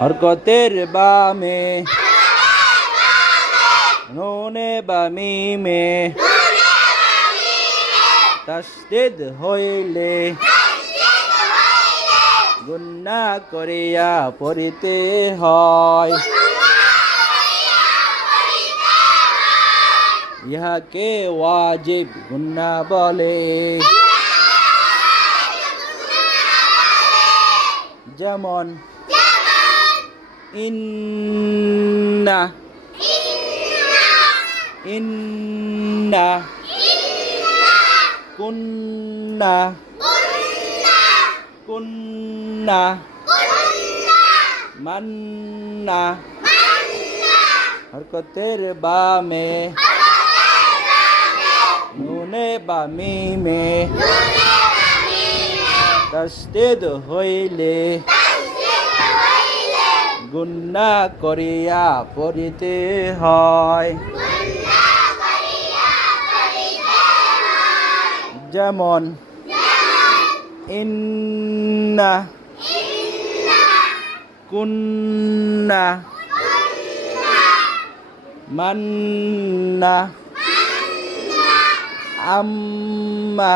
হরকতের বামে নুনে বা মিমে তাসদীদ হইলে গুন্না করিয়া পড়িতে হয়। ইহাকে ওয়াজিব গুন্না বলে। যেমন ইন্না ইন্না কুন্না কুন্না মান্না হরকতের বামে নুনে বা মিমে তাসদীদ হইলে গুন্না করিয়া পড়িতে হয়। যেমন ইন্না কুন্না মান্না আম্মা